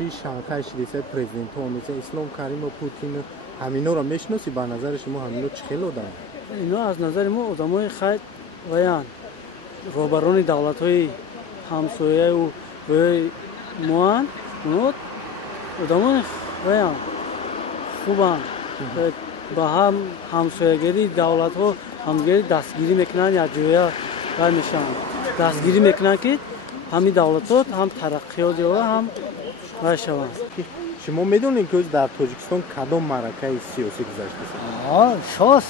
چی شانگهای شدیسه پرزیدنت ها مثل اسلام کریم و پوتین همینا را میشناسی به نظر شما همینا چه خیلی آدم؟ اینا از نظر ما آدمای خیلی ویان رهبران دولت‌های همسایه و موان اونا آدمان ویان خوبن با هم همسایگی دولت‌ها همگیری دستگیری میکنن یا جویا و میشن دستگیری میکنن که همین دولت‌ها هم ترقیات و هم میشن. شما میدونین که در تاجیکستان کدام معرکه سیاسی گذشته؟ شاس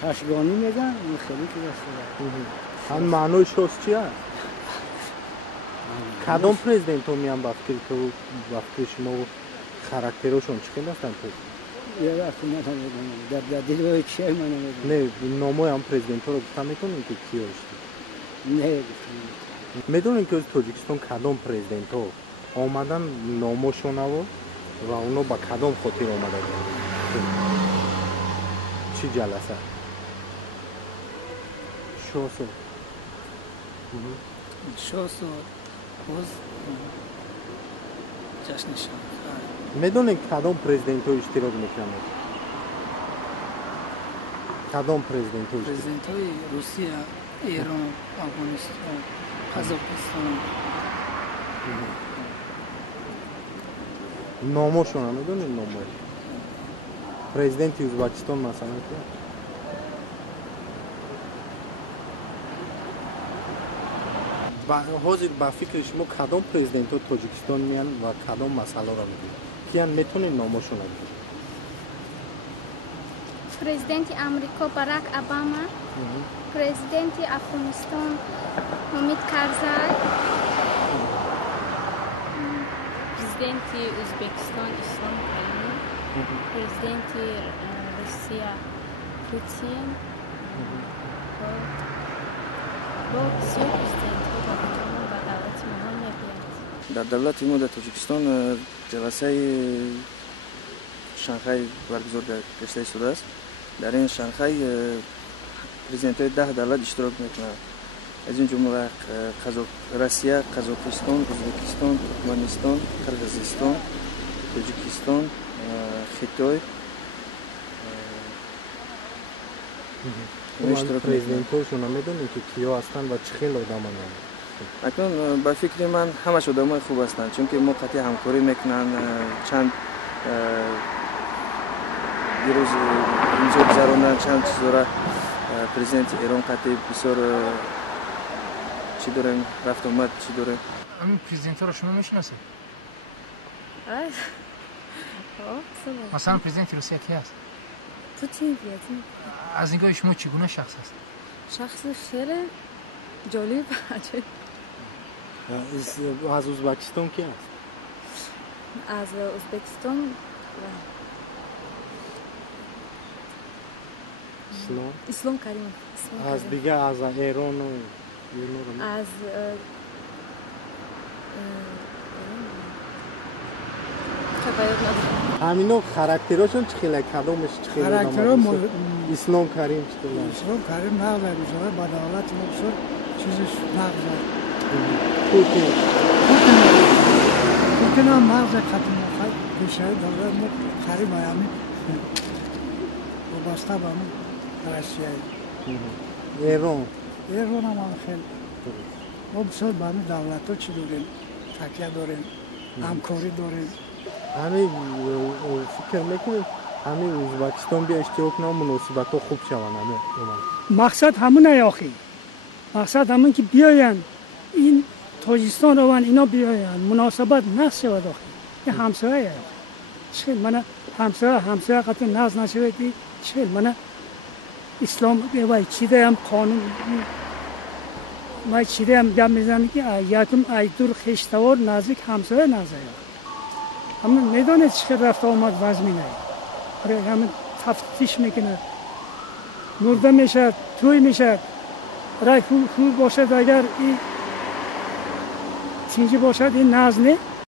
شاشگانی میگن این خیلی گذشته. هم معنی شاس چیه؟ کدام پرزیدنت ها میان وقتی تو وقتی شما خاراکترشون چه خیلی هستن تو؟ یه وقت من در دیدگاه چیه من نه نامای هم پرزیدنت ها رو گفتم میتونین که کی هستی؟ نه میدونین که از تاجیکستان کدام پرزیدنت ها آمدن نامشون و اونا با کدام خاطر آمده چی جلسه؟ شاس و باز جشن شانگهای. میدونین کدام پرزیدنت ها اشتراک میکنن؟ کدام پرزیدنت ها؟ پرزیدنت های روسیه، ایران، افغانستان، قزاقستان. نامشون هم میدونین نامش؟ پرزیدنت ازبکستان مثلا که حاضر با فکر شما کدام پرزیدنت ها تاجیکستان میان و کدام مسئله را میگن کیان میتونین نامشون بگید؟ پرزیدنت امریکا باراک اوباما، پرزیدنت افغانستان حامید کرزی، پرزیدنت ازبکستان اسلام کریمی، پرزیدنت روسیه پوتین با بسیار پرزیدنت ها با دولت ما می‌آید. در دولت ما در تاجیکستان جلسه شانگهای برگزار گشته شده است. در این شانگهای پرزیدنت های 10 دولت اشتراک میکنند. از این جمله روسیه، قزاقستان، ازبکستان، ترکمنستان، قرقیزستان، تاجیکستان، خیتای پرزیدنت هاشون هم میدونین که کیا هستن و چه خیلی آدم هستن؟ اکنون با فکر من همش آدمای خوب هستند چون که ما قطعی همکاری میکنن. چند دیروز اینجا گذراندن چند چیزا پرزیدنت ایران قطعی بسیار چی داریم رفت آمد چی داریم. همین پرزیدنت رو شما میشناسید؟ مثلا پرزیدنت روسیه کی است؟ پوتین. از نگاه شما چگونه شخص است؟ شخص خیلی جالب عجیب. از ازبکستان کی است؟ از ازبکستان اسلام کریم. از دیگه از ایران و از همینا خاراکترشون چه خیلی کدامش چه خیلی خاراکتر اسلام کریم چه خیلی اسلام کریم نقض میشه با دولت مبسوط چیزش نقض پوتین هم نقض ختم بیشتر دولت کریم همی وابسته به همین روسیه. ایران هم خیلی مبسوط به همین دولت ها چی داریم تکیه داریم همکاری داریم. همین فکر میکنیم همین ازبکستان بیا اشتراک نه مناسبت ها خوب شوند همه مقصد همونه آخی مقصد همون که بیاین این تاجیکستان رو اینا بیاین مناسبت نشود آخی این همسایه چه من همسایه قطع ناز نشود چه من اسلام بیای چیده هم قانون ما چیده هم گم میزنم که یکم ایدور خشتوار نزدیک همسایه نزدیک همون میدونه چه رفت آمد وزمی نه همون تفتیش میکنه مرده میشه توی میشه رای خوب باشد اگر این چینجی باشد این ناز نه